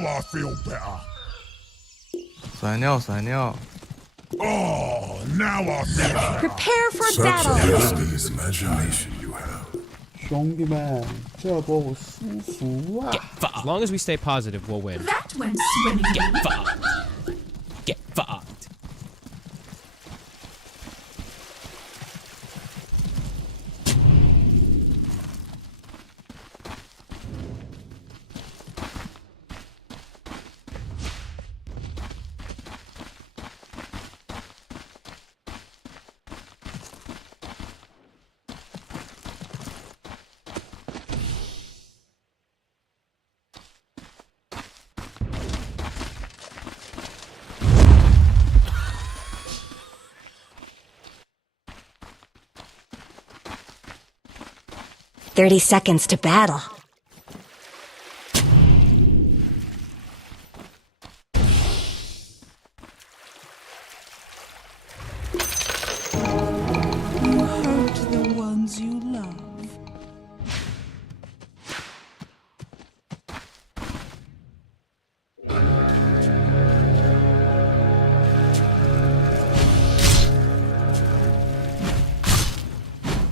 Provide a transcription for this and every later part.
now I feel better. 甩尿甩尿。 Oh, now I feel better. Prepare for Such battle. Japanese imagination you have. 兄弟们，这波我舒服啊！ As long as we stay positive, we'll win. That went swimmingly. Get fucked. Get fucked. "30 seconds to battle." You hurt the ones you love.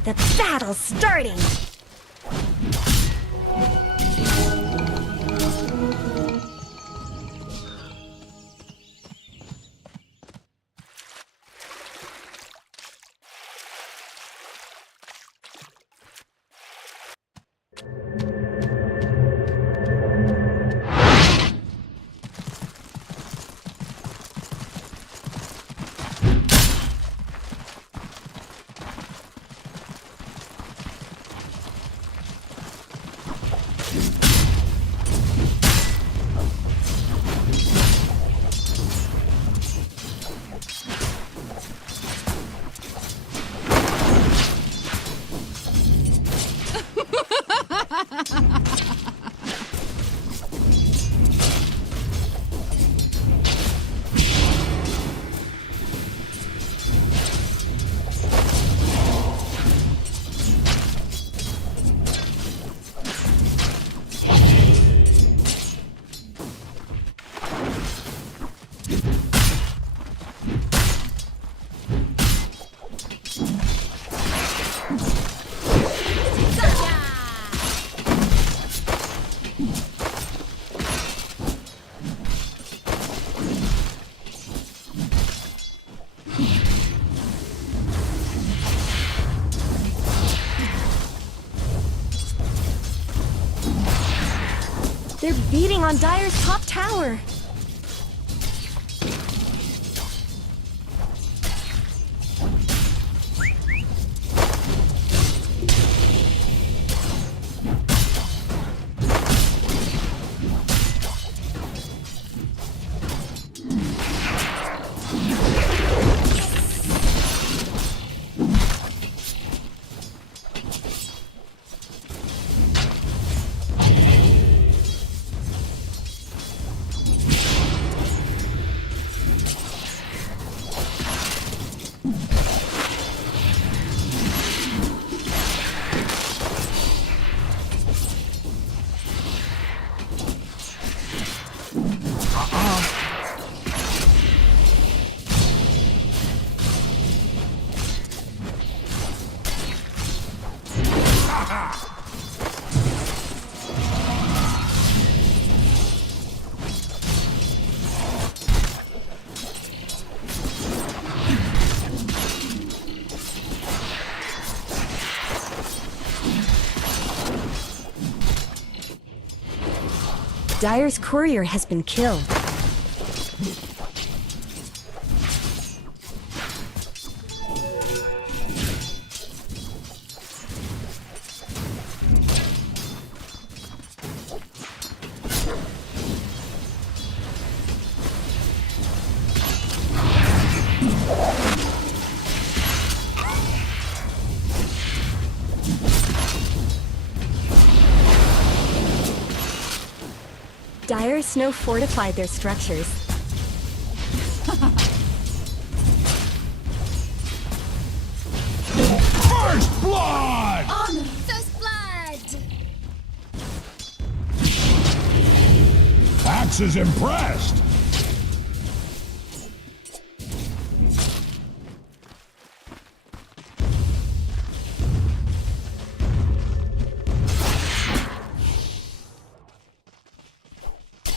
The battle's starting. They're beating on Dire's top tower. Dire's courier has been killed. Dire Snow fortified their structures. First blood! Honor! First blood! That Boss is impressed.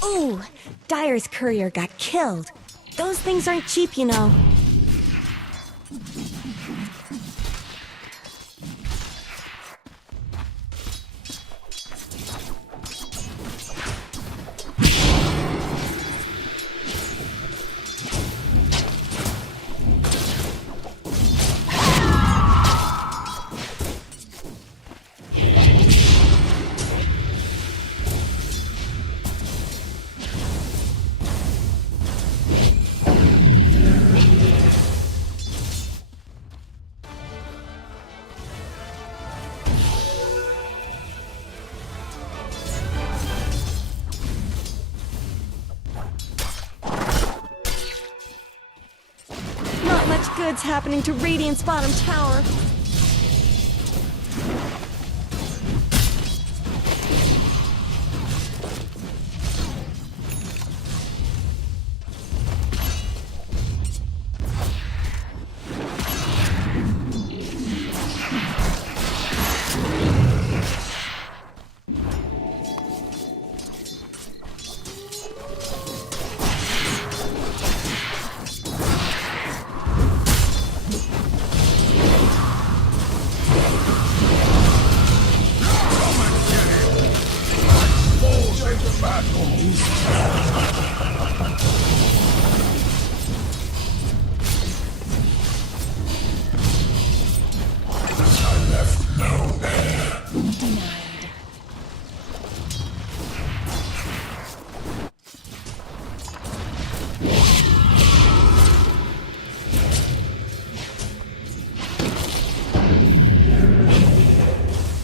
Ooh, Dire's courier got killed. Those things aren't cheap, you know. Not much good's happening to Radiant's bottom tower.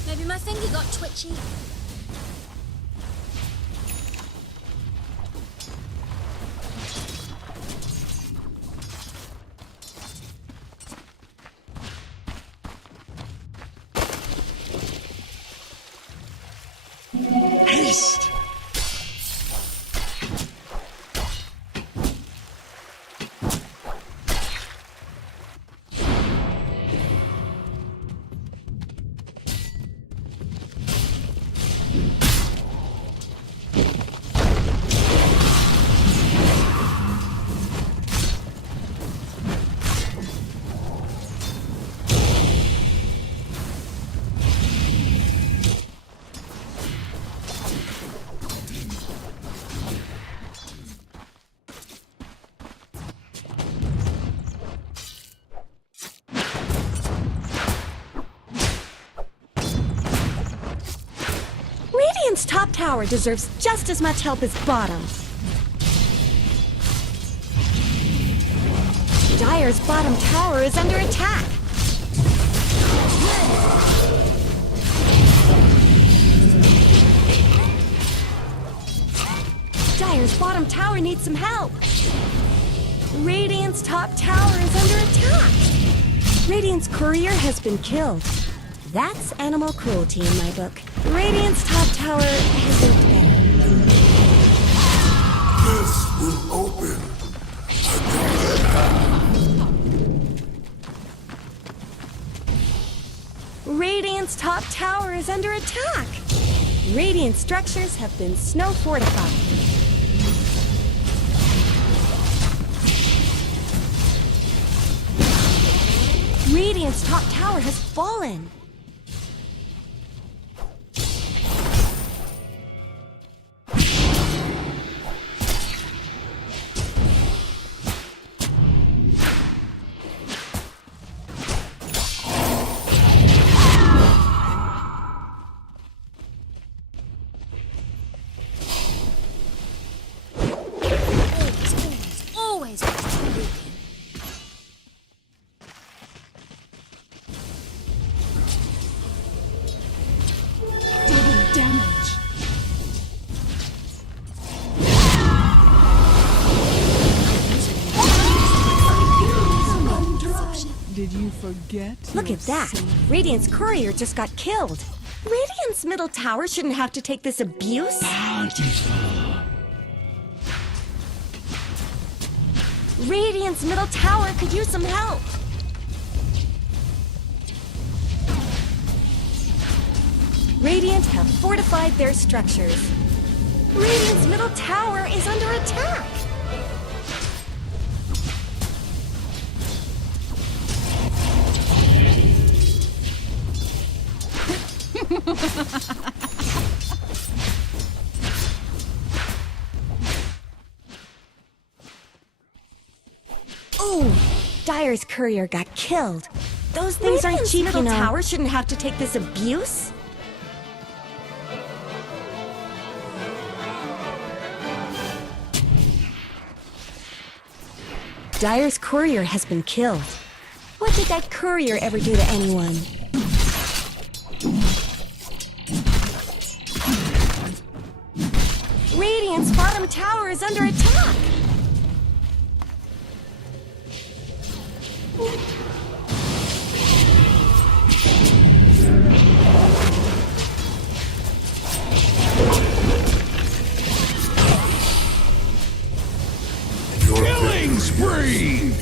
Maybe my finger got twitchy. Haste. Radiant's top tower deserves just as much help as bottom. Dire's bottom tower is under attack. Dire's bottom tower needs some help. Radiant's top tower is under attack. Radiant's courier has been killed. That's animal cruelty in my book. Radiant's top tower has looked better. This will open. Radiant's top tower is under attack. Radiant structures have been snow fortified. Radiant's top tower has fallen. Always weaken. Double damage. Did you forget? Look at that. Radiant's courier just got killed. Radiant's middle tower shouldn't have to take this abuse. Radiant's middle tower could use some help. Radiant have fortified their structures. Radiant's middle tower is under attack. Ooh, Dire's courier got killed. Those things aren't cheap, middle tower shouldn't have to take this abuse. Dire's courier has been killed. What did that courier ever do to anyone? Radiant's bottom tower is under attack. Killing spree!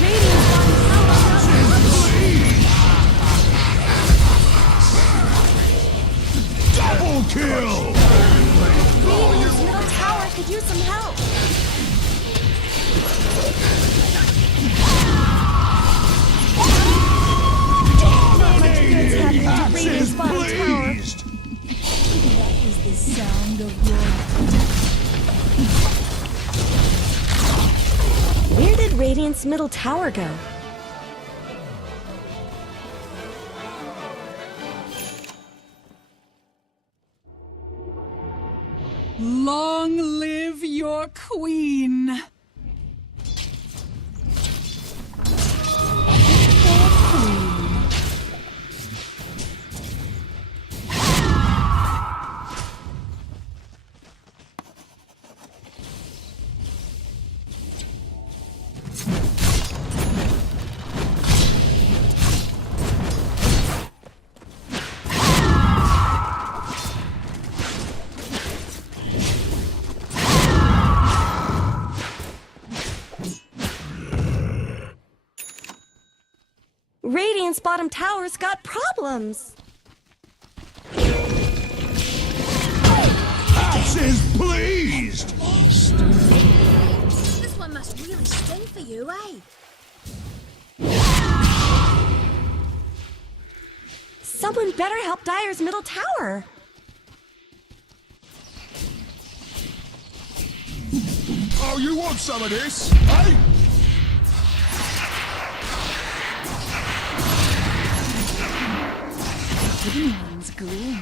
Radiant's bottom tower is Double kill! Radiant's middle tower could use some help. Not much good's happening to Radiant's bottom tower. Pleased! That is the sound of your Where did Radiant's middle tower go? Long live your queen. Radiant's bottom tower's got problems. Axe is pleased! This one must really sting for you, eh? Someone better help Dire's middle tower. Oh, you want some of this, eh? hidden one's grin.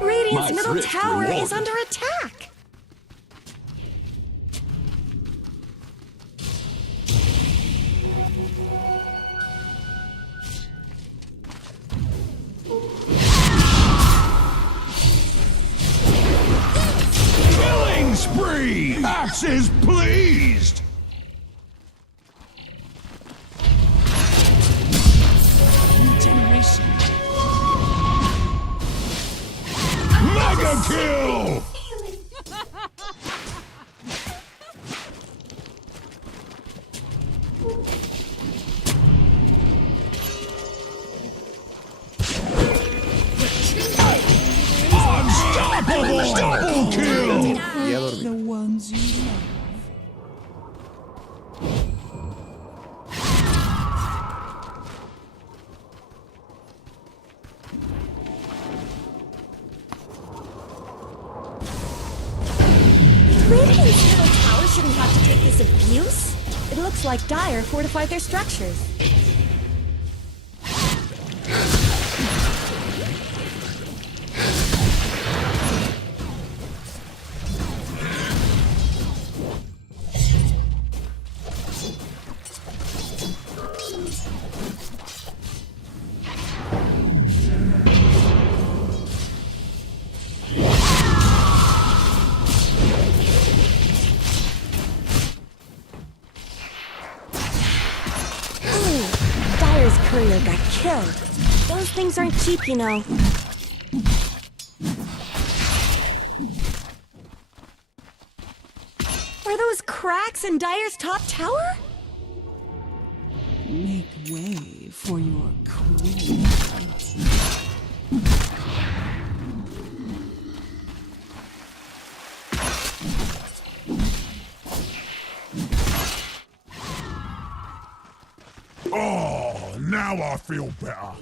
Radiant's middle tower is under attack. Killing spree! Axe is pleased! Regeneration. Mega kill! Unstoppable! Double kill! The ones you love. Radiant's middle tower shouldn't have to take this abuse. It looks like Dire fortified their structures. healer got killed. Those things aren't cheap, you know. Are those cracks in Dire's top tower? Make way for your queen. Oh, now I feel better.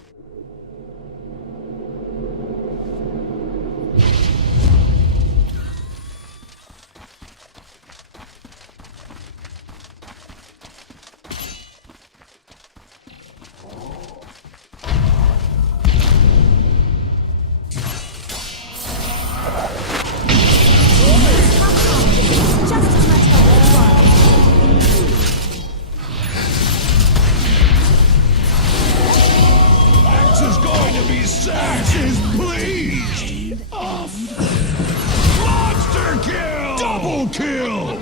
Just as much help as well. Axe is going to be Axe is pleased. Monster kill! Double kill!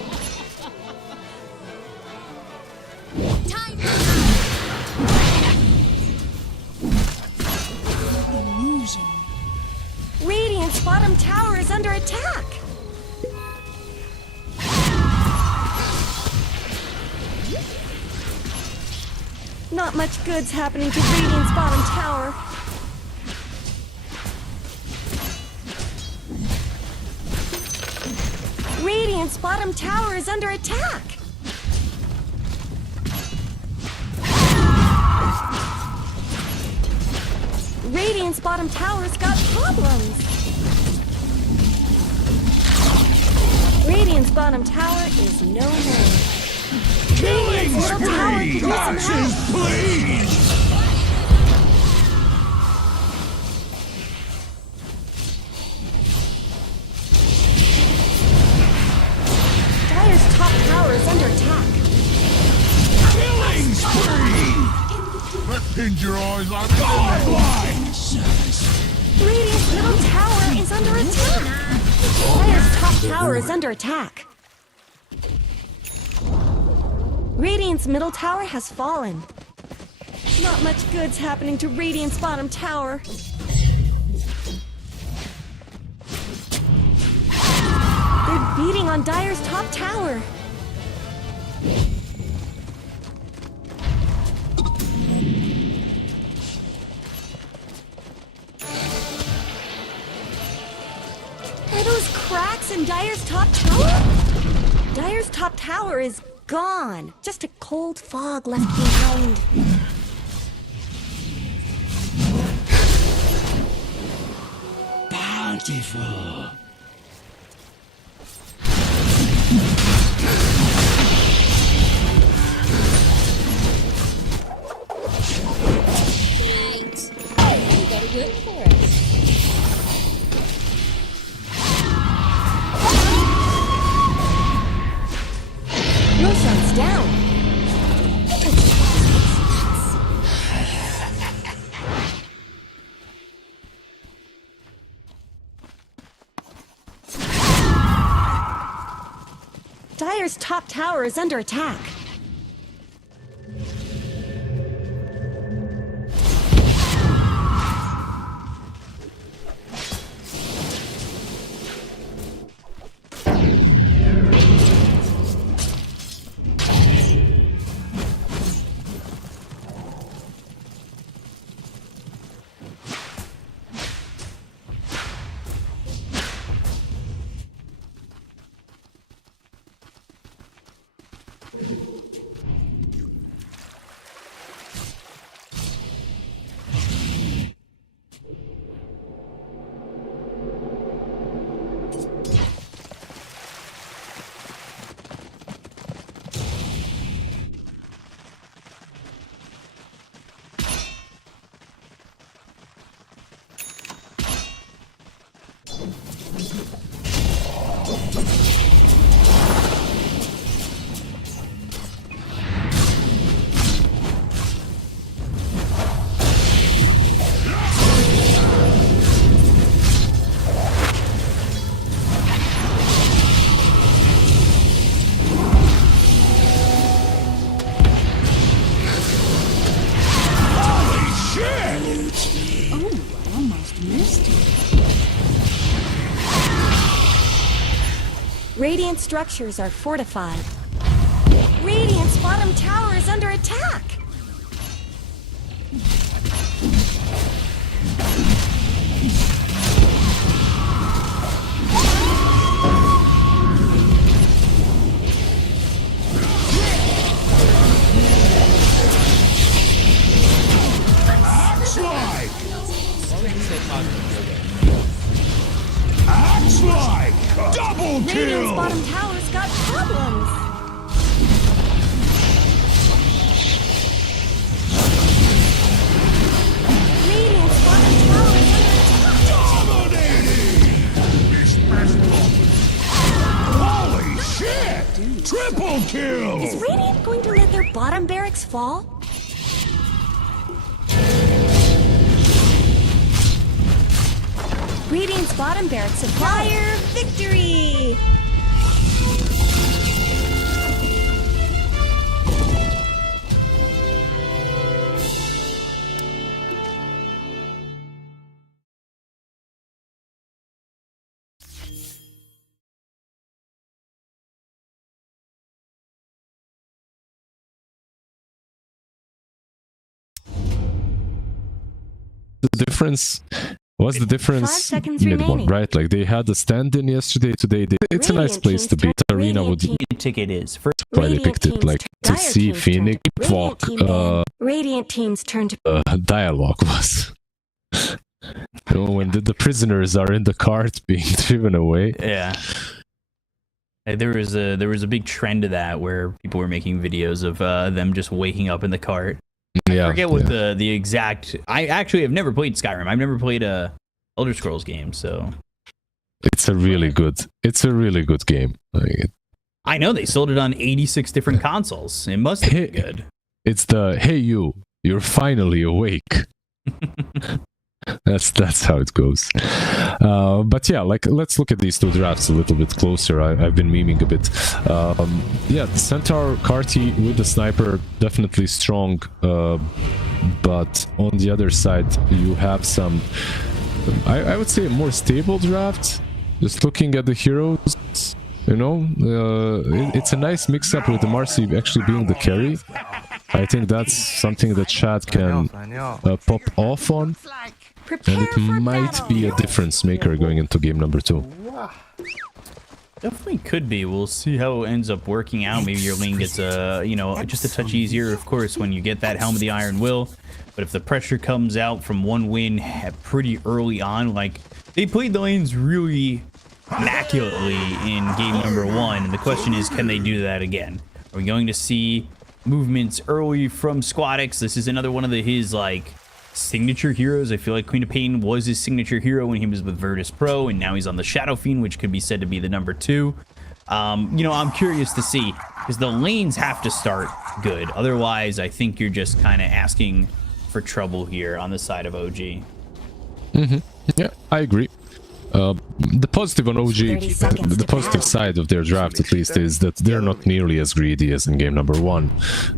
Time Illusion. Radiant's bottom tower is under attack. Not much good's happening to Radiant's bottom tower. Radiant's bottom tower is under attack. Radiant's bottom tower's got problems. Radiant's bottom tower is no more. Killing Radiant's middle tower could spree! use some Axe help. is pleased! Dire's top tower is under attack. Killing spree! That pinned your eyes like godlike! Radiant's middle tower is under attack. Dire's top tower is under attack. Radiant's middle tower has fallen. Not much good's happening to Radiant's bottom tower. They're beating on Dire's top tower. Are those cracks in Dire's top tower? Dire's top tower is gone. Just a cold fog left behind. Bountiful! right. You gotta work for it. Roshan's down. Dire's top tower is under attack. Radiant structures are fortified. Radiant's bottom tower is under attack. Slide! Axe like! Double Radiant's kill! bottom tower's got problems. Radiant's bottom tower is under attack. Holy shit! Triple kill! Is Radiant going to let their bottom barracks fall? Radiant's bottom barracks have fire victory! The difference. What's the difference? 5 seconds Mid one, remaining. right? Like they had a stand-in yesterday. Today, it's a nice Radiant place to team's be. Arena Radiant would team- ticket is. First, why they Radiant picked it. team's Like to Dire see team's turn Phoenix to- Radiant walk. team ban. Radiant team's turn to Dialogue was. You know, when the prisoners are in the cart being driven away. yeah. There was a big trend of that where people were making videos of them just waking up in the cart. Yeah, I forget what yeah. the exact. I actually have never played Skyrim. I've never played a Elder Scrolls game, so It's a really good. It's a really good game. Like, I know they sold it on 86 different consoles. It must have been good. it's the hey you're finally awake. That's how it goes. But yeah, like let's look at these two drafts a little bit closer. I've been memeing a bit. Yeah, the Centaur Carti with the sniper definitely strong, but on the other side you have some. I would say a more stable draft. Just looking at the heroes, you know, it's a nice mix-up with the Marcy actually being the carry. I think that's something that Chad can pop off on. And it might be a difference maker going into game number 2. Definitely could be. We'll see how it ends up working out. Maybe your lane gets just a touch easier, of course, when you get that Helm of the Iron Will. But if the pressure comes out from one win pretty early on, like they played the lanes really immaculately in game number 1, and the question is, can they do that again? Are we going to see movements early from Squadix? This is another one of his like signature heroes. I feel like Queen of Pain was his signature hero when he was with Virtus Pro, and now he's on the Shadow Fiend, which could be said to be the number 2. You know, I'm curious to see, because the lanes have to start good. Otherwise, I think you're just kind of asking for trouble here on the side of OG. Yeah, I agree. The positive on OG, 30 seconds the to positive pass. side of their draft at least is that they're not nearly as greedy as in game number 1.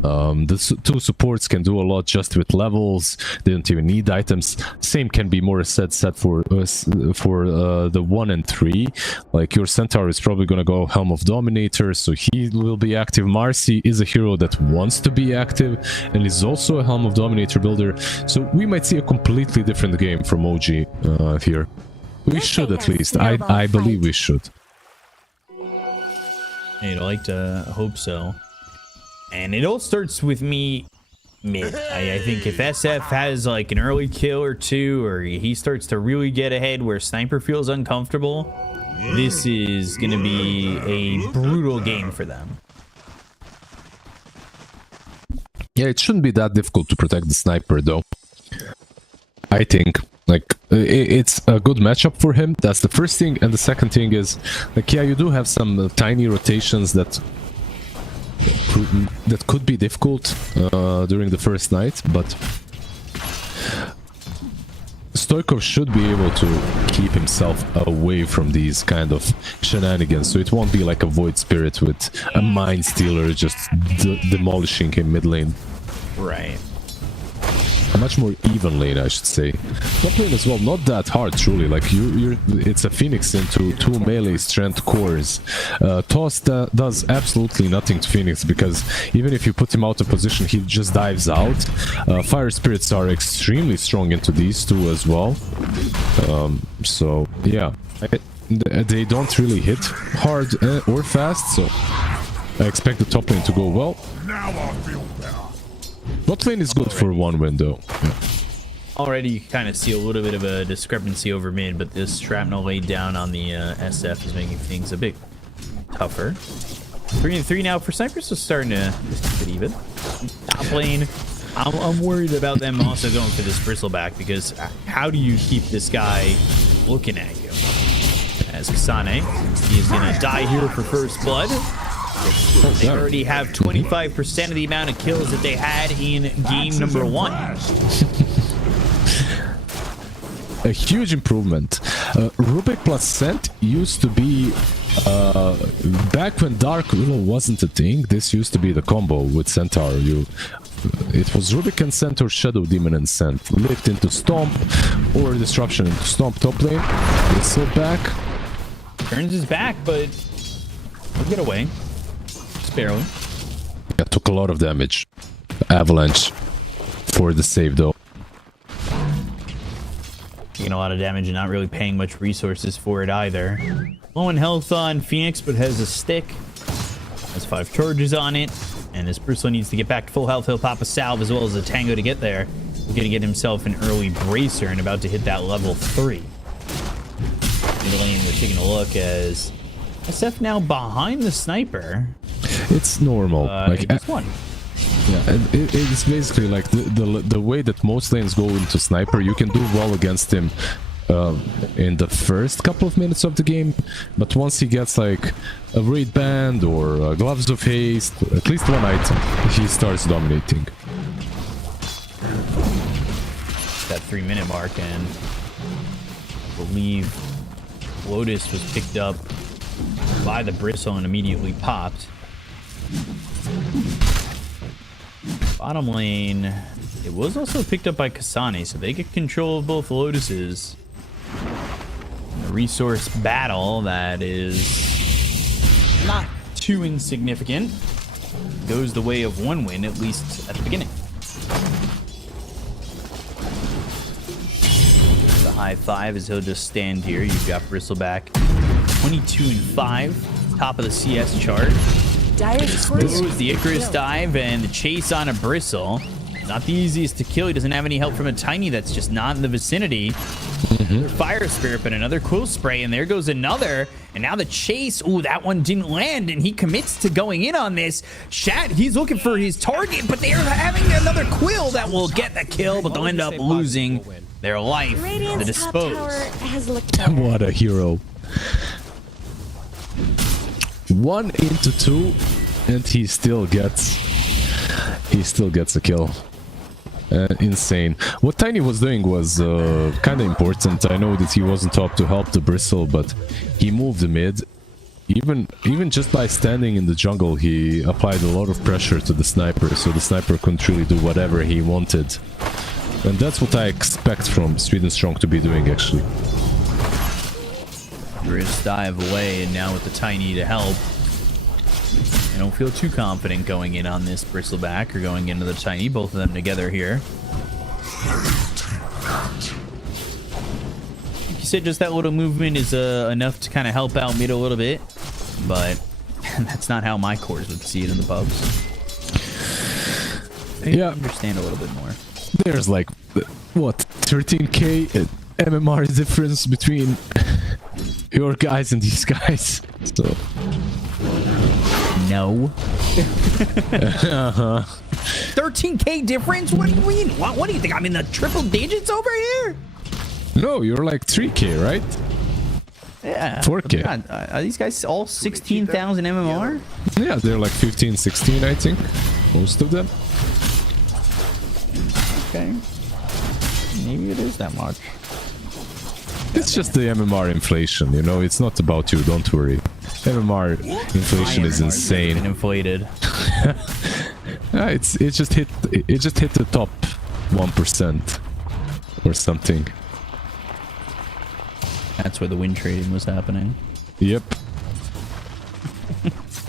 The two supports can do a lot just with levels. They don't even need items. Same can be more said for the 1 and 3. Like your Centaur is probably gonna go Helm of Dominator, so he will be active. Marcy is a hero that wants to be active and is also a Helm of Dominator builder. So we might see a completely different game from OG here. We should at least. I believe we should. I'd like to hope so. And it all starts with me mid. I think if SF has like an early kill or 2, or he starts to really get ahead where Sniper feels uncomfortable, this is going to be a brutal game for them. Yeah, it shouldn't be that difficult to protect the Sniper though. I think. Like, it's a good matchup for him. That's the first thing. And the second thing is, like, yeah, you do have some tiny rotations that could be difficult during the first night, but Stoikov should be able to keep himself away from these kind of shenanigans, so it won't be like a Void Spirit with a Mind Stealer just demolishing him mid lane. Right. much more even lane, I should say. Top lane as well, not that hard, truly. Like it's a Phoenix into 2 melee strength cores. Toss does absolutely nothing to Phoenix because even if you put him out of position, he just dives out. Fire spirits are extremely strong into these two as well. So yeah, they don't really hit hard or fast. So I expect the top lane to go well. Now I feel better. Bot lane is good for one window. Yeah. Already you can kind of see a little bit of a discrepancy over mid, but this shrapnel laid down on the SF is making things a bit tougher. 3-3 now for snipers, so starting to get even. Top lane, I'm worried about them also going for this bristleback because how do you keep this guy looking at you? As Kasane, he is going to die here for first blood. They already have 25% of the amount of kills that they had in game number 1. A huge improvement. Rubik plus Scent used to be back when Dark Willow wasn't a thing. This used to be the combo with Centaur. It was Rubik and Scent or Shadow Demon and Scent. Lift into Stomp or Disruption into Stomp top lane. It's still back. Turns his back, but he'll get away. Just barely. Yeah, took a lot of damage. Avalanche for the save though. Taking a lot of damage and not really paying much resources for it either. Low in health on Phoenix, but has a stick. Has 5 charges on it. And this Bristle needs to get back to full health. He'll pop a salve as well as a tango to get there. He's going to get himself an early bracer and about to hit that level 3. Mid lane, we're taking a look as SF now behind the sniper. It's normal. Like just one. Yeah, it's basically like the way that most lanes go into sniper. You can do well against him in the first couple of minutes of the game, but once he gets like a raid band or gloves of haste, at least one item, he starts dominating. That 3-minute mark, and I believe Lotus was picked up by the Bristle and immediately popped. Bottom lane, it was also picked up by Kasane, so they get control of both Lotuses. A resource battle that is not too insignificant. Goes the way of one win, at least at the beginning. The high 5 as he'll just stand here. You've got Bristleback 22-5, top of the CS chart. This was the Icarus dive and the chase on a Bristle. Not the easiest to kill. He doesn't have any help from a Tiny that's just not in the vicinity. Fire Spirit, but another Quill Spray, and there goes another. And now the chase. Ooh, that one didn't land, and he commits to going in on this. Shat, he's looking for his target, but they're having another Quill that will get the kill, but they'll end up losing their life. The Dispose. What a hero. 1 into 2, and he still gets a kill. Insane. What Tiny was doing was kind of important. I know that he wasn't top to help the Bristle, but he moved the mid. Even just by standing in the jungle, he applied a lot of pressure to the sniper, so the sniper couldn't really do whatever he wanted. And that's what I expect from Sweden Strong to be doing, actually. Grizz dive away, and now with the Tiny to help. I don't feel too confident going in on this Bristleback or going into the Tiny, both of them together here. Like you said, just that little movement is enough to kind of help out mid a little bit, but that's not how my cores would see it in the pubs. I understand a little bit more. There's like, what, 13k MMR difference between your guys and these guys. So no. 13k difference? What do you mean? What do you think? I'm in the triple digits over here? No, you're like 3k, right? Yeah. 4k. God, are these guys all 16,000 MMR? Yeah, they're like 15, 16, I think. Most of them. Okay. Maybe it is that much. It's just the MMR inflation, you know, it's not about you, don't worry. MMR inflation is insane. Inflated. It just hit the top 1% or something. That's where the win trading was happening. Yep.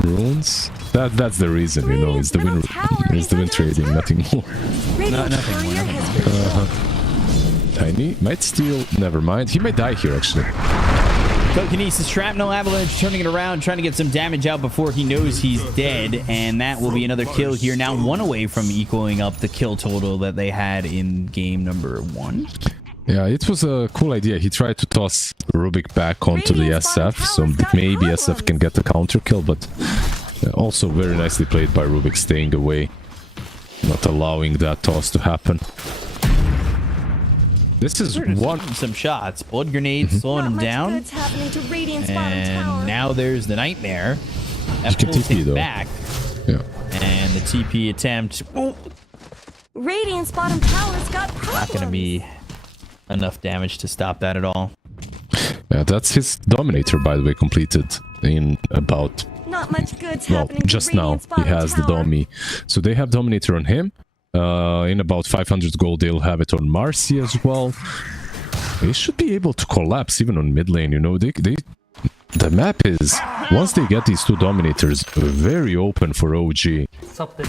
Runes? That's the reason, you know, it's the win trading, nothing more. Nothing more. Tiny might steal, never mind. He may die here actually. Telekinesis, Shrapnel, Avalanche, turning it around, trying to get some damage out before he knows he's dead, and that will be another kill here. Now 1 away from equaling up the kill total that they had in game number 1. Yeah, it was a cool idea. He tried to toss Rubik back onto the SF, so maybe SF can get the counter kill, but also very nicely played by Rubik, staying away, not allowing that toss to happen. This is some shots. Blood grenades slowing him down. And now there's the Nightmare. That pulls him back. Yeah. And the TP attempt. Oh, Radiant's bottom tower's got problems. not going to be enough damage to stop that at all. Yeah, that's his Dominator, by the way, completed in about... Not much good's well, happening just now he has the Domi. So they have Dominator on him. In about 500 gold, they'll have it on Marcy as well. They should be able to collapse even on mid lane, you know. The map is, once they get these 2 Dominators, very open for OG. Stop it.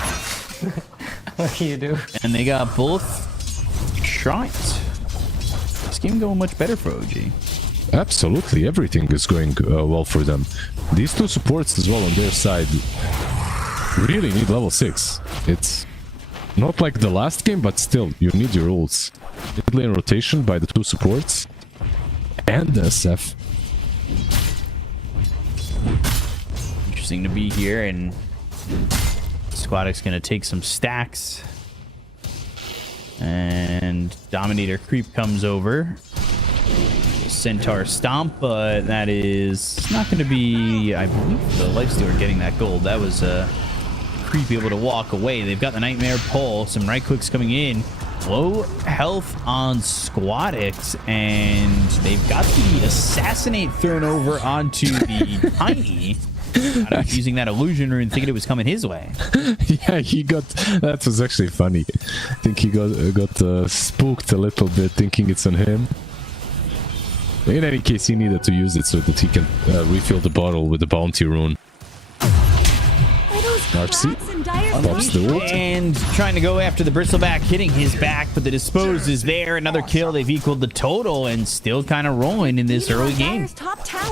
What can you do? And they got both shrines. This game going much better for OG. Absolutely, everything is going well for them. These 2 supports as well on their side really need level 6. It's not like the last game, but still, you need your ults. Mid lane rotation by the 2 supports and the SF. Interesting to be here, and Squadic's gonna take some stacks. And Dominator creep comes over. Centaur stomp, but that is not going to be, I believe, the Lifestealer getting that gold. That was creep able to walk away. They've got the Nightmare pull, some right clicks coming in, low health on Squadix, and they've got the Assassinate thrown over onto the Tiny. Using that illusion rune, thinking it was coming his way. Yeah, he got, that was actually funny. I think he got spooked a little bit, thinking it's on him. In any case, he needed to use it so that he can refill the bottle with the bounty rune. Narcy pops the ult. And trying to go after the Bristleback, hitting his back, but the Dispose is there. Another kill. They've equaled the total and still kind of rolling in this early game.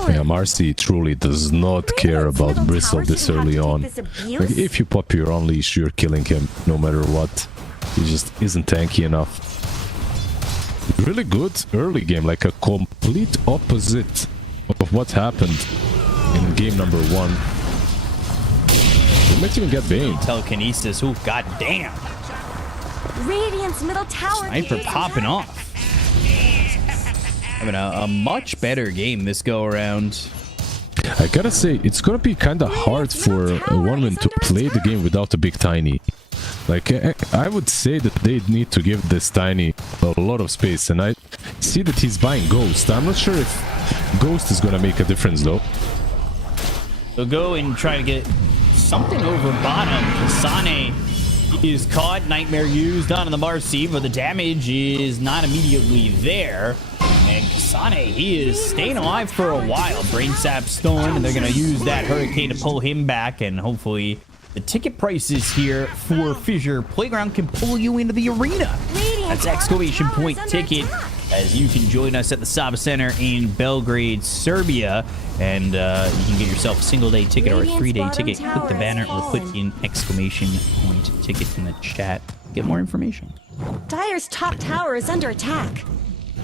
Yeah, Marcy truly does not care about Bristle this early on. Like, if you pop your Unleash, you're killing him no matter what. He just isn't tanky enough. Really good early game, like a complete opposite of what happened in game number 1. They might even get Bane. Telekinesis, oh goddamn. Radiant's middle tower. Sniper popping off. Having a much better game this go around. I gotta say, it's gonna be kind of hard for one man to play the game without a big Tiny. Like, I would say that they need to give this Tiny a lot of space, and I see that he's buying Ghost. I'm not sure if Ghost is gonna make a difference though. They'll go and try to get something over bottom. Kasane is caught. Nightmare used onto the Marcy, but the damage is not immediately there. And Kasane, he is staying alive for a while. Brain Sap stolen, and they're going to use that Hurricane to pull him back, and hopefully the ticket prices here for Fissure Playground can pull you into the arena. That's exclamation point ticket, as you can join us at the Saba Center in Belgrade, Serbia, and you can get yourself a single-day ticket or a 3-day ticket. Click the banner or put in exclamation point ticket in the chat. Get more information. Dire's top tower is under attack.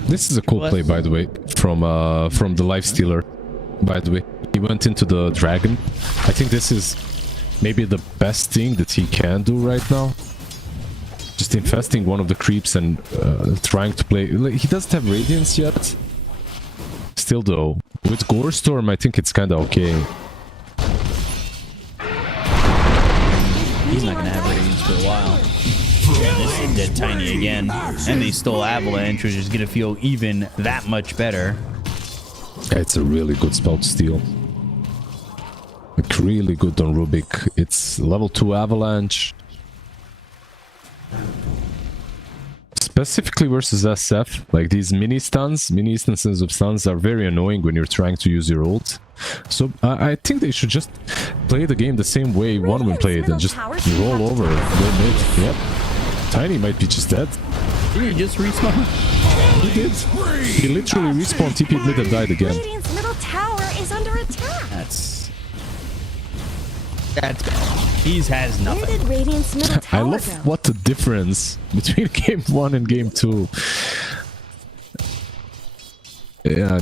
This is a cool play, by the way, from the Lifestealer. By the way, he went into the Dragon. I think this is maybe the best thing that he can do right now. Just infesting one of the creeps and trying to play. He doesn't have Radiance yet. Still though, with Gore Storm, I think it's kind of okay. He's not gonna have Radiance for a while. And this is dead Tiny again. And they stole Avalanche, which is gonna feel even that much better. It's a really good spell to steal. Like, really good on Rubik. It's level 2 Avalanche. specifically versus SF, like these mini stuns, mini instances of stuns are very annoying when you're trying to use your ult. So I think they should just play the game the same way one played and just roll over, go mid. Yep. Tiny might be just dead. Did he just respawn? He did. He literally respawned, TP'd mid and died again. Radiant's middle tower is under attack. That's bad. He has Where nothing. did Radiant's middle I tower love go? what the difference between game 1 and game 2. Yeah.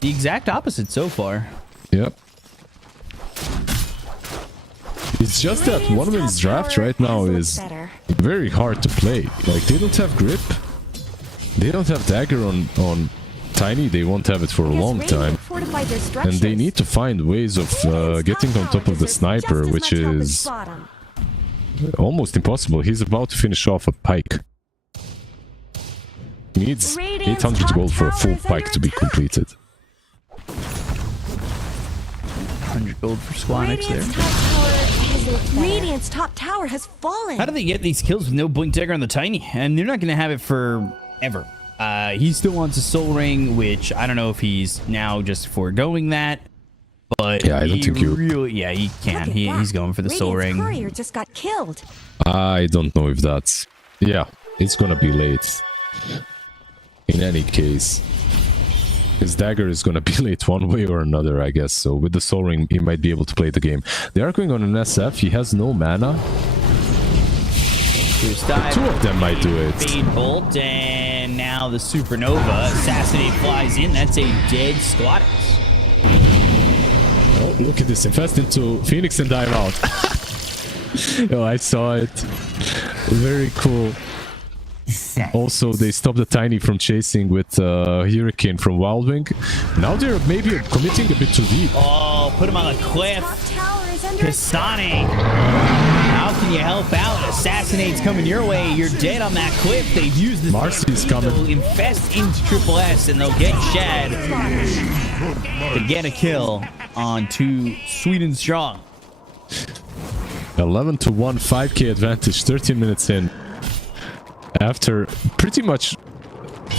The exact opposite so far. Yep. It's just that Radiant's OneWin's top draft tower right now has looked is better. very hard to play. Like, they don't have grip. They don't have dagger on Tiny. They won't have it for a Because long Radiant time. fortified their And structures. they need to find ways of Radiant's getting top on top tower of the deserves sniper, just as which much help as is bottom. almost impossible. He's about to finish off a pike. He needs Radiant's 800 top gold for a tower full is pike under to be attack. completed. 100 gold for Squanix there. Radiant's top tower has fallen. How do they get these kills with no blink dagger on the Tiny? And they're not going to have it forever. He still wants a soul ring, which I don't know if he's now just foregoing that. But Yeah, I don't think you- really, yeah, he Look can. at He's that. going for the soul Radiant's ring. courier just got killed. I don't know if that's... Yeah, it's gonna be late. In any case. His dagger is gonna be late one way or another, I guess. So with the soul ring, he might be able to play the game. They are going on an SF. He has no mana. Here's dive. Two of them might do it. Fade bolt, and now the supernova. Assassinate flies in. That's a dead Squatix. Oh, look at this. Infest into Phoenix and dive out. Oh, I saw it. Very cool. Also, they stopped the Tiny from chasing with Hurricane from Wildwing. Now they're maybe committing a bit too deep. Oh, put him on the cliff. Top tower is under attack. Kasane. How can you help out? Assassinate's coming your way. You're dead on that cliff. They've used this. Marcy's coming. They'll infest into Triple S and they'll get Shad to get a kill on two sweet and strong. 11 to 1, 5k advantage, 13 minutes in. After pretty much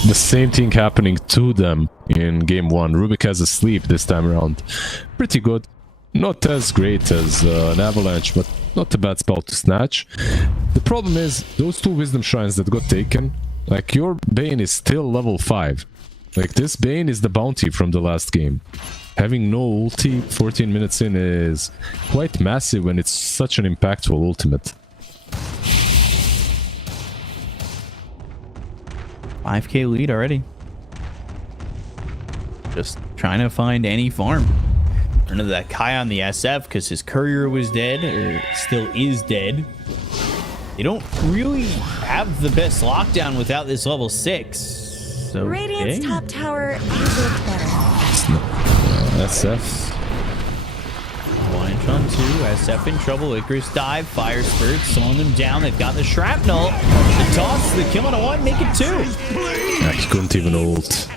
the same thing happening to them in game 1. Rubik has a sleep this time around. Pretty good. Not as great as an Avalanche, but not a bad spell to snatch. The problem is, those two Wisdom Shrines that got taken, like, your Bane is still level 5. Like, this Bane is the bounty from the last game. Having no ulti 14 minutes in is quite massive when it's such an impactful ultimate. 5k lead already. Just trying to find any farm. Run into that Kai on the SF because his courier was dead, or still is dead. They don't really have the best lockdown without this level 6. So Radiant's top tower has looked better. SF. 1 inch on 2. SF in trouble. Icarus dive. Fire spurt. Slowing them down. They've got the shrapnel. The toss. The kill on a 1. Make it 2. Yeah, he couldn't even ult.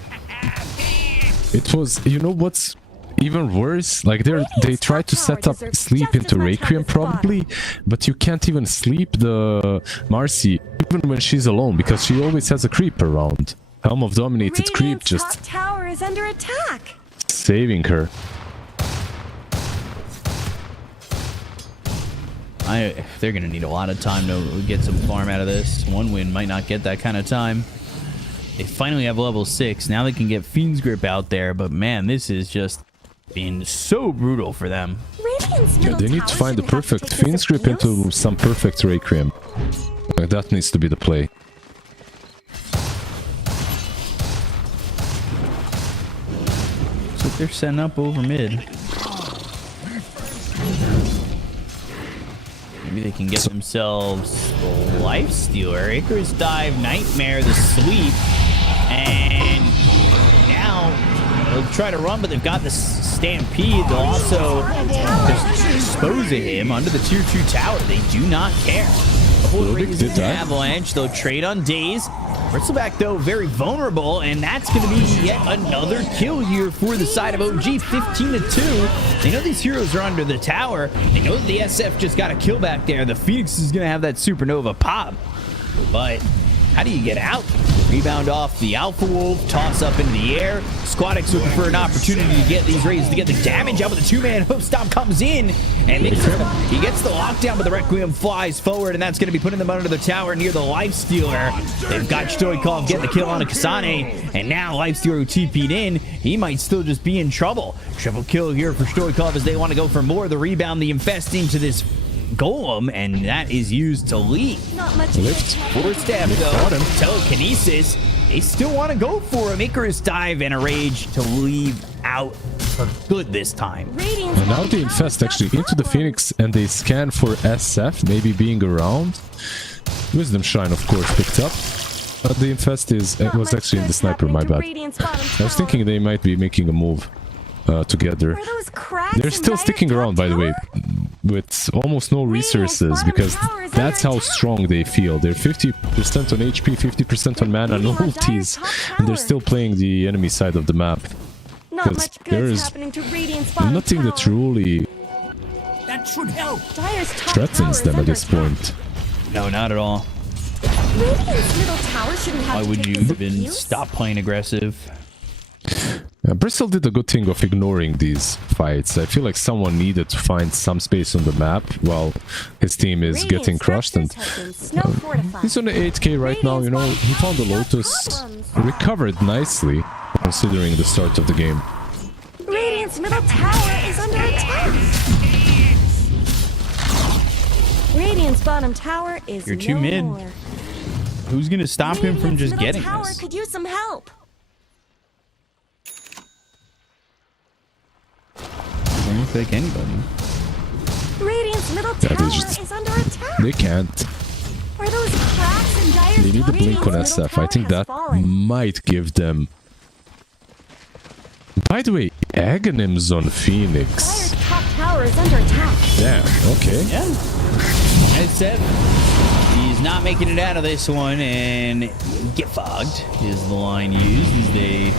It was, you know what's even worse? Like, they tried to set up sleep into Requiem probably, but you can't even sleep the Marcy even when she's alone because she always has a creep around. Helm of Dominated creep Radiant's just top tower is under attack. saving her. They're going to need a lot of time to get some farm out of this. One win might not get that kind of time. They finally have level 6. Now they can get Fiend's Grip out there. But man, this is just been so brutal for them. Radiant's Yeah, middle they need tower to find the shouldn't have to perfect take this Fiend Script abuse. into some perfect Requiem. Like, that needs to be the play. So they're setting up over mid. Maybe they can get themselves the Lifestealer. Icarus dive, Nightmare, the sweep. And now they'll try to run, but they've got the Stampede. They'll also just dispose of him under the tier 2 tower. They do not care. Rubik did that. Avalanche, they'll trade on Daze. Bristleback, though, very vulnerable, and that's going to be yet another kill here for the side of OG. 15 to 2. They know these heroes are under the tower. They know that the SF just got a kill back there. The Phoenix is going to have that supernova pop. But How do you get out? Rebound off the Alpha Wolf, toss up into the air. Squadix looking for an opportunity to get these raids, to get the damage out, but the two-man hook stomp comes in, and he gets the lockdown, but the Requiem flies forward, and that's going to be putting them under the tower near the Lifestealer. They've got Stoikov getting the kill on a Kasane, and now Lifestealer who TP'd in, he might still just be in trouble. Triple kill here for Stoikov as they want to go for more. The rebound, the infest into this golem, and that is used to leave. Not much Lift. Four step though. Telekinesis. They still want to go for him. Icarus dive and a rage to leave out for good this time. Radiant's And now they infest actually into the Phoenix and they scan for SF, maybe being around. Wisdom Shrine, of course, picked up. But the infest was actually in the sniper, my bad. I was thinking they might be making a move together. They're still sticking around, by the way, with almost no resources, because that's how strong they feel. They're 50% on HP, 50% on mana, no ultis, and they're still playing the enemy side of the map. Because there is nothing that truly threatens them at this point. No, not at all. Why would you even stop playing aggressive? Bristol did a good thing of ignoring these fights. I feel like someone needed to find some space on the map while his team is getting crushed, and he's on the 8k right now, you know. He found the Lotus, recovered nicely considering the start of the game. Radiant's middle tower is under attack. Radiant's bottom tower is You're too mid. more. Who's gonna stop him from Radiant's just middle getting tower this? could use some help. I don't think anybody. Radiant's middle Yeah, tower just- is under attack. They can't. Are those cracks and dire They need a blink on Radiant's middle SF. I think tower that has fallen. might give them... By the way, Aghanims on Phoenix. Dire's top tower is under attack. Damn, okay. Yeah. At 7. He's not making it out of this one, and get fogged is the line used as they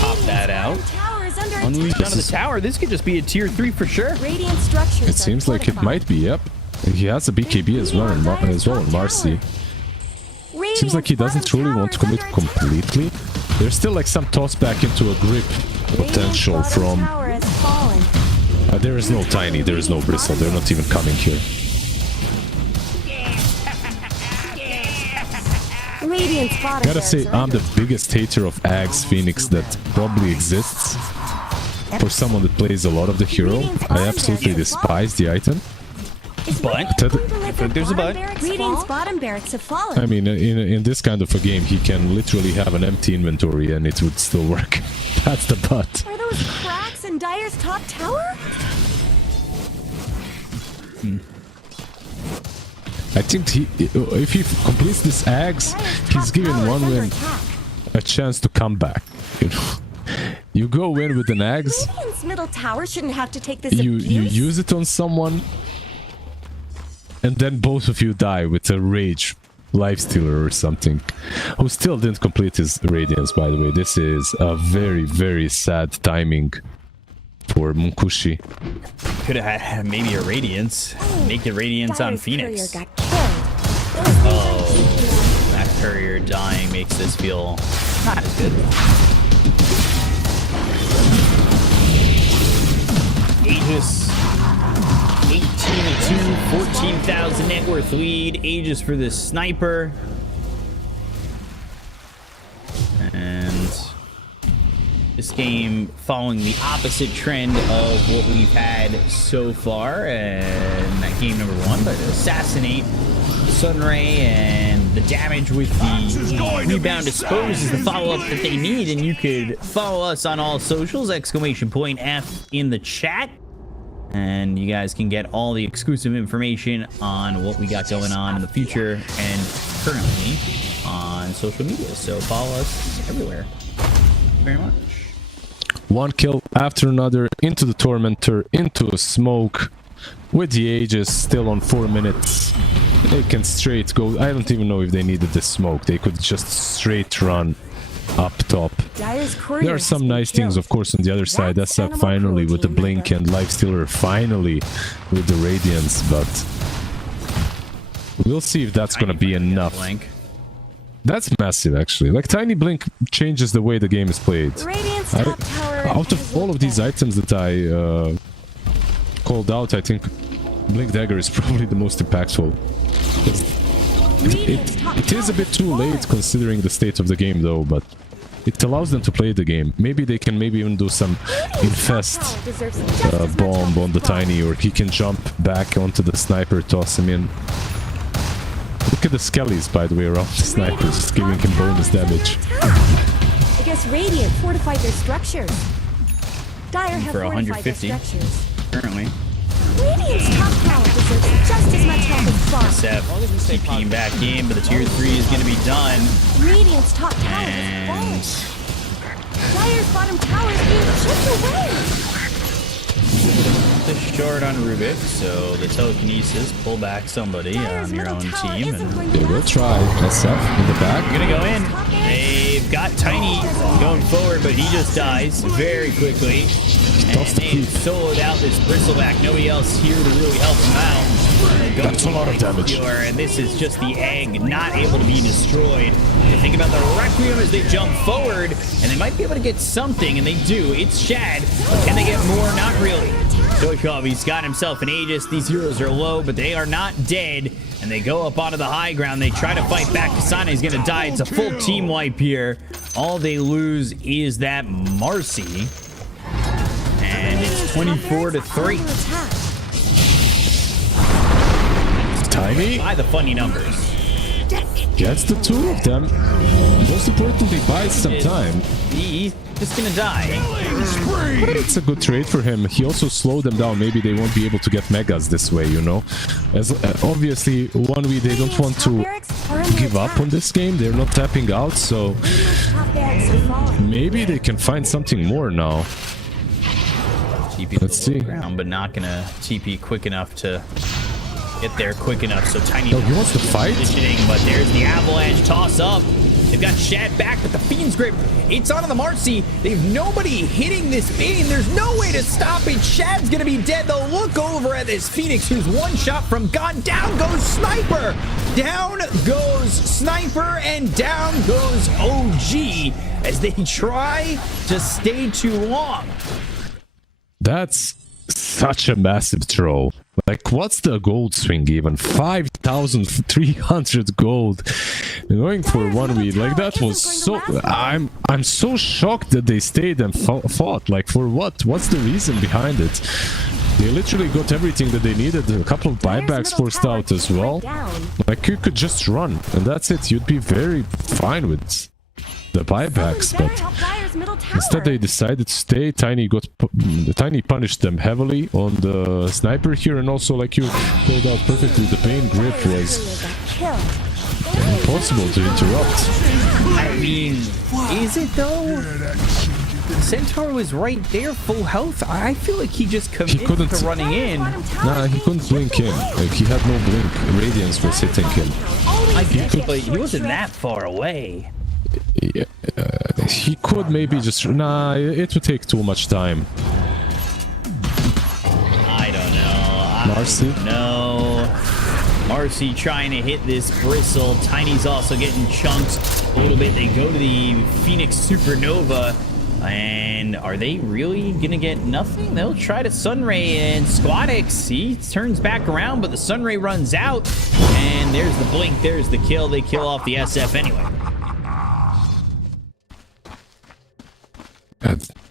pop that out. Tower is under Unleashed attack. onto the tower. This could just be a tier 3 for sure. Radiant structures It seems like it might be, yep. He has a BKB as well, and Marcy. Seems like he doesn't truly want to commit completely. There's still like some toss back into a grip potential from... there is no Tiny, there is no Bristle, they're not even coming here. Gotta say, I'm the biggest hater of Agh's Phoenix that probably exists. For someone that plays a lot of the hero, I absolutely despise the item. But there's a but. Radiant's bottom barracks have fallen. I mean, in this kind of a game, he can literally have an empty inventory and it would still work. That's the but. Are those cracks in Dire's top tower? I think if he completes this Aghs, he's given one win a chance to come back. You know, you go in with an Aghs, Radiant's middle tower shouldn't have to take this you abuse. use it on someone, and then both of you die with a Rage Lifestealer or something, who still didn't complete his Radiance, by the way. This is a very, very sad timing for Munkushi. Could have had maybe a Radiance. Naked Radiance on Dire's Phoenix. courier got killed. Oh, that courier dying makes this feel not as good. Aegis 18-2, 14,000 net worth lead. Aegis for the sniper. And this game following the opposite trend of what we've had so far. And that game number 1, but Assassinate, Sunray, and the damage with the rebound dispose is the follow-up that they need. And you could follow us on all socials, !F in the chat. And you guys can get all the exclusive information on what we got going on in the future and currently on social media. So follow us everywhere. Thank you very much. One kill after another into the Tormentor, into a smoke, with the Aegis still on 4 minutes. They can straight go. I don't even know if they needed the smoke. They could just straight run up top. There are some nice things, of course, on the other side. SF finally with the blink and Lifestealer finally with the Radiance, but We'll see if that's gonna be enough. Blink. That's massive, actually. Like, Tiny Blink changes the way the game is played. Radiant's top tower Out of has all of these looked items that I called out, I think Blink Dagger is probably the most impactful. It is a bit too late considering the state of the game, though, but it allows them to play the game. Maybe they can even do some infest bomb on the Tiny, or he can jump back onto the sniper, toss him in. Look at the skellies, by the way, around the snipers, giving him bonus damage. I guess Radiant fortified their structures. Dire have For fortified their 150 structures. currently. Radiant's top tower deserves just as much help as Farm. SF TPing back in, but the tier 3 is going to be done. Radiant's top tower And is falling. Dire's bottom tower is being chipped away. the short on Rubik, so the telekinesis pull back somebody on your own team, and They will try. SF in the back. gonna go in. They've got Tiny going forward, but he just dies very quickly. And they've soloed out this bristleback. Nobody else here to really help him out. That's a lot of damage. And this is just the egg not able to be destroyed. You think about the Requiem as they jump forward, and they might be able to get something, and they do. It's Shad. Can they get more? Not really. Stoikov, he's got himself an Aegis. These heroes are low, but they are not dead. And they go up onto the high ground. They try to fight back. Kasane is going to die. It's a full team wipe here. All they lose is that Marcy. And it's 24-3. Tiny By the funny numbers. gets the two of them. Most importantly, buys some time. He's just going to die. But it's a good trade for him. He also slowed them down. Maybe they won't be able to get megas this way, you know. As obviously, 1v they don't want to give up on this game. They're not tapping out, so maybe they can find something more now. TP Let's see. Ground, but not gonna TP quick enough to get there quick enough. So Tiny. Oh, he wants to fight? But there's the avalanche toss up. They've got Shad back, but the Fiend's Grip, it's onto the Marcy. They've nobody hitting this Fiend. There's no way to stop it. Shad's gonna be dead. They'll look over at this Phoenix, who's one shot from gone. Down goes Sniper. Down goes Sniper, and down goes OG as they try to stay too long. That's such a massive throw. Like, what's the gold swing even? 5,300 gold. Going for 1v, like, that was so... I'm so shocked that they stayed and fought. Like, for what? What's the reason behind it? They literally got everything that they needed. A couple of buybacks forced out as well. Like, you could just run, and that's it. You'd be very fine with the buybacks, but instead they decided to stay. Tiny punished them heavily on the sniper here, and also, like you called out perfectly, the Pain Grip was impossible to interrupt. I mean, is it though? Centaur was right there, full health. I feel like he just committed to running in. Nah, he couldn't blink in. Like, he had no blink. Radiance was hitting him. I get it, but he wasn't that far away. Yeah, he could maybe just... Nah, it would take too much time. I don't know. Marcy? No. Marcy trying to hit this bristle. Tiny's also getting chunked a little bit. They go to the Phoenix Supernova. And are they really gonna get nothing? They'll try to Sunray, and Squadix, he turns back around, but the Sunray runs out. And there's the blink, there's the kill. They kill off the SF anyway.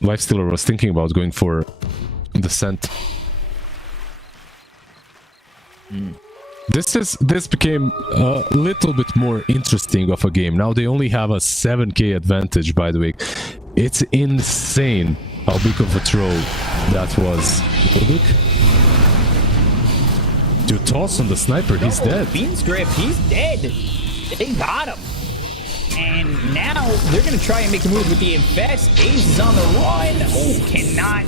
Lifestealer was thinking about going for Descent. This became a little bit more interesting of a game. Now they only have a 7k advantage, by the way. It's insane how big of a throw that was. Dude, toss on the sniper, he's dead. Fiend's Grip, he's dead. They got him. And now they're going to try and make a move with the Infest. Ace is on the run. Oh, cannot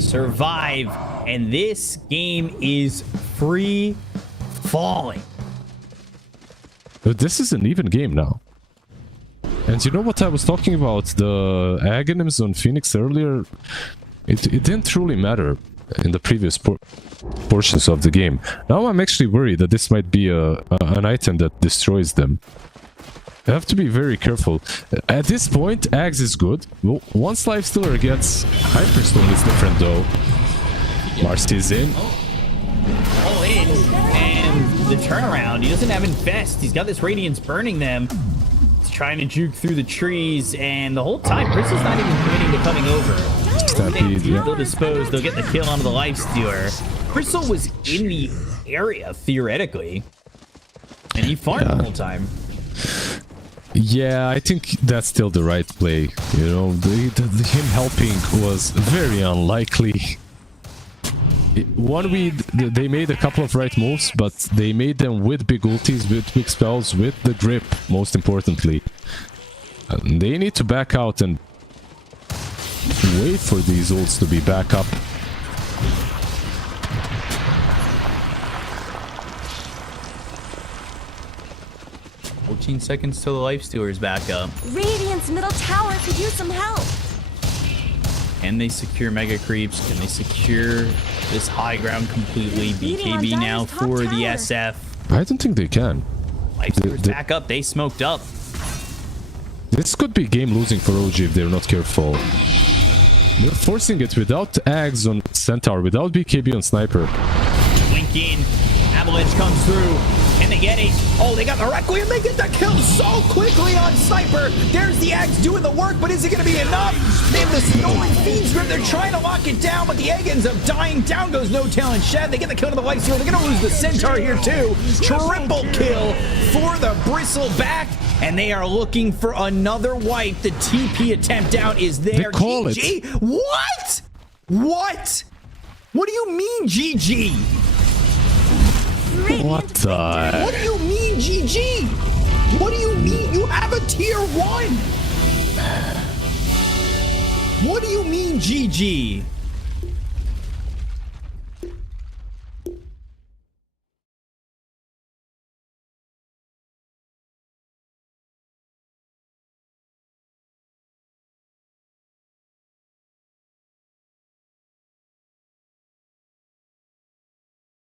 survive. And this game is free falling. But this is an even game now. And you know what I was talking about? The agonyms on Phoenix earlier? It didn't truly matter. in the previous portions of the game. Now I'm actually worried that this might be an item that destroys them. You have to be very careful. At this point, Axe is good. Well, once Lifestealer gets Hyperstone, it's different though. Marcy's in. All in, and the turnaround. He doesn't have Infest. He's got this Radiance burning them. He's trying to juke through the trees, and the whole time, Bristle's not even committing to coming over. Stampede, yeah. They'll dispose. They'll get the kill onto the Lifestealer. Bristle was in the area, theoretically, and he farmed the whole time. Yeah, I think that's still the right play. You know, him helping was very unlikely. They made a couple of right moves, but they made them with big ultis, with big spells, with the grip, most importantly. And they need to back out and wait for these ults to be back up. 14 seconds till the Lifestealer's back up. Radiant's middle tower could use some help. Can they secure Mega Creeps? Can they secure this high ground completely? BKB now for the SF. I don't think they can. Lifestealer's back up. They smoked up. This could be game losing for OG if they're not careful. They're forcing it without Ags on Centaur, without BKB on Sniper. Blink in. Avalanche comes through. Can they get it? Oh, they got the Requiem. They get the kill so quickly on Sniper. There's the Axe doing the work, but is it going to be enough? They have the Snoring Fiend's Grip. They're trying to lock it down, but the egg ends up dying. Down goes No Tail and Shed. They get the kill to the Lifestealer. They're going to lose the Centaur here, too. Triple kill for the Bristleback, and they are looking for another wipe. The TP attempt out is there. They call GG. What? What? What do you mean, GG? What the? What do you mean, GG? What do you mean? You have a tier 1. What do you mean, GG?